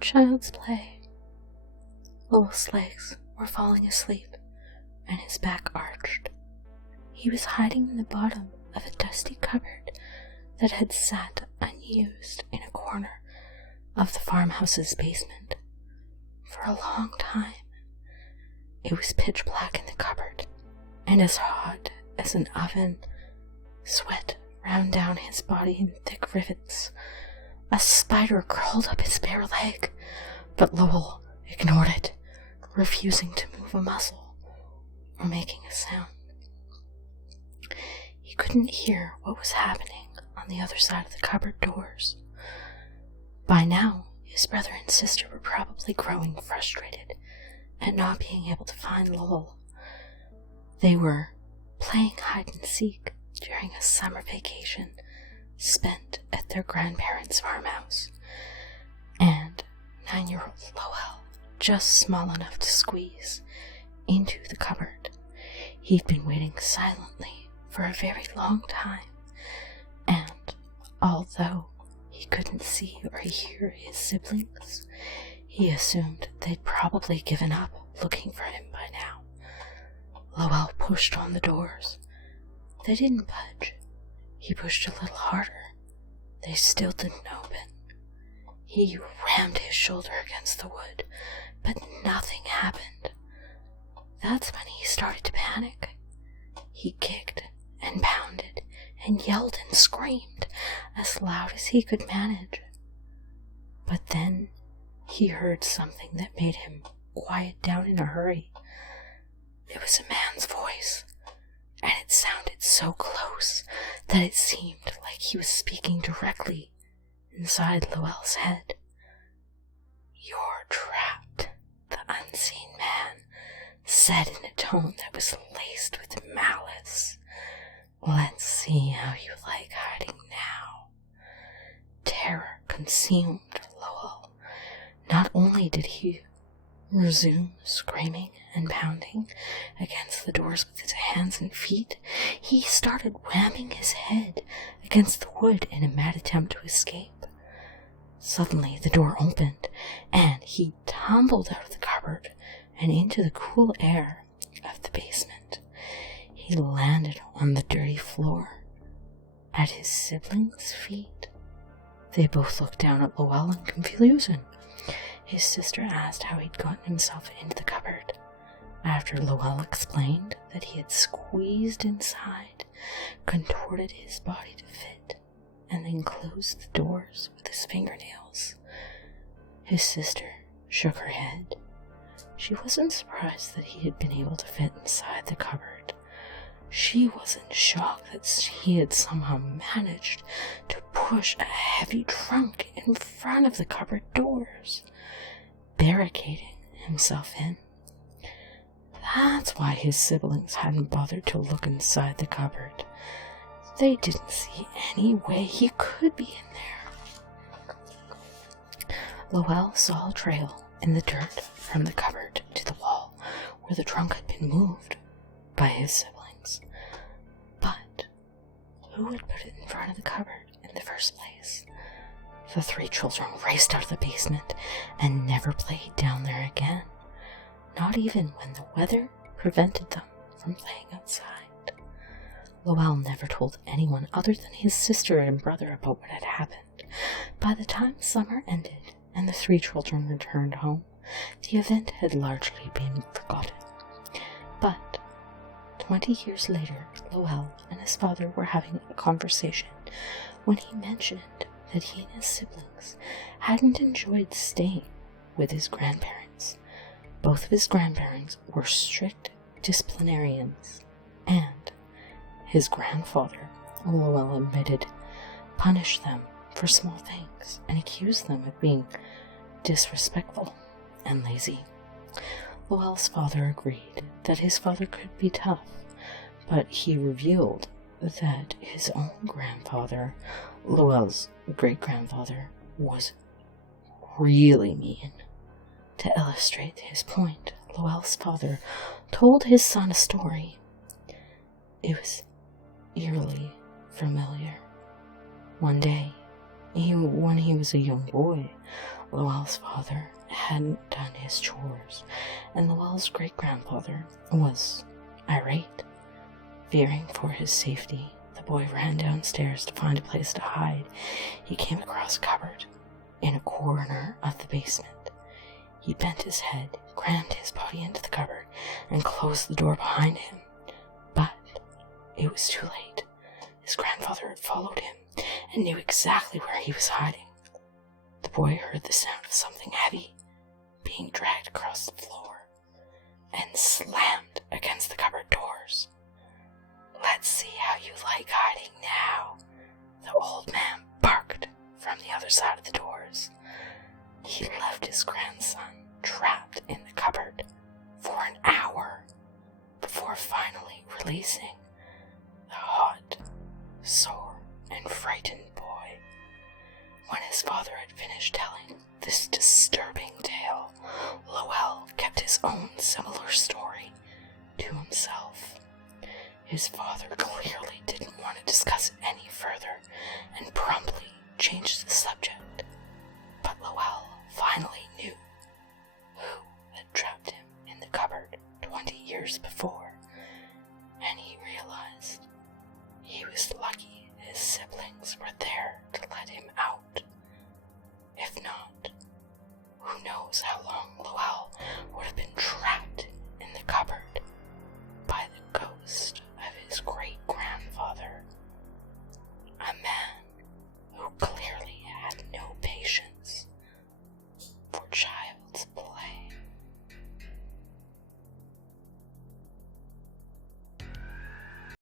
Child's play. Lowell's legs were falling asleep, and his back arched. He was hiding in the bottom of a dusty cupboard that had sat unused in a corner of the farmhouse's basement for a long time. It was pitch black in the cupboard, and as hot as an oven. Sweat ran down his body in thick rivets. A spider crawled up his bare leg, but Lowell ignored it, refusing to move a muscle or making a sound. He couldn't hear what was happening on the other side of the cupboard doors. By now, his brother and sister were probably growing frustrated at not being able to find Lowell. They were playing hide and seek during a summer vacation spent at their grandparents' farmhouse, and 9-year-old Lowell, just small enough to squeeze into the cupboard. He'd been waiting silently for a very long time, and although he couldn't see or hear his siblings, he assumed they'd probably given up looking for him by now. Lowell pushed on the doors. They didn't budge. He pushed a little harder. They still didn't open. He rammed his shoulder against the wood, but nothing happened. That's when he started to panic. He kicked and pounded and yelled and screamed as loud as he could manage. But then he heard something that made him quiet down in a hurry. It was a man's voice, and it sounded so close that it seemed like he was speaking directly inside Lowell's head. "You're trapped," the unseen man said in a tone that was laced with malice. "Let's see how you like hiding now." Terror consumed Lowell. Not only did he resume screaming and pounding against the doors with his hands and feet, he started ramming his head against the wood in a mad attempt to escape. Suddenly the door opened, and he tumbled out of the cupboard and into the cool air of the basement. He landed on the dirty floor at his siblings' feet. They both looked down at Lowell in confusion. His sister asked how he'd gotten himself into the cupboard. After Lowell explained that he had squeezed inside, contorted his body to fit, and then closed the doors with his fingernails. His sister shook her head. She wasn't surprised that he had been able to fit inside the cupboard. She was in shock that he had somehow managed to push a heavy trunk in front of the cupboard doors, barricading himself in. That's why his siblings hadn't bothered to look inside the cupboard. They didn't see any way he could be in there. Lowell saw a trail in the dirt from the cupboard to the wall where the trunk had been moved by his siblings. But who had put it in front of the cupboard in the first place? The 3 children raced out of the basement and never played down there again, not even when the weather prevented them from playing outside. Lowell never told anyone other than his sister and brother about what had happened. By the time summer ended and the 3 children returned home, the event had largely been forgotten. But 20 years later, Lowell and his father were having a conversation when he mentioned that he and his siblings hadn't enjoyed staying with his grandparents. Both of his grandparents were strict disciplinarians, and his grandfather, Lowell admitted, punished them for small things and accused them of being disrespectful and lazy. Lowell's father agreed that his father could be tough, but he revealed that his own grandfather, Lowell's great-grandfather, was really mean. To illustrate his point, Lowell's father told his son a story. It was eerily familiar. One day, When he was a young boy, Llewellyn's father hadn't done his chores, and Llewellyn's great-grandfather was irate. Fearing for his safety, the boy ran downstairs to find a place to hide. He came across a cupboard in a corner of the basement. He bent his head, crammed his body into the cupboard, and closed the door behind him. But it was too late. His grandfather had followed him and knew exactly where he was hiding. The boy heard the sound of something heavy being dragged across the floor and slammed against the cupboard doors. "Let's see how you like hiding now," the old man barked from the other side of the doors. He left his grandson trapped in the cupboard for an hour before finally releasing the hot, sore, and frightened boy. When his father had finished telling this disturbing tale, Llewellyn kept his own similar story to himself. His father clearly didn't want to discuss it any further and promptly changed the subject. But Llewellyn finally knew who had trapped him in the cupboard 20 years before, and he realized he was lucky his siblings were there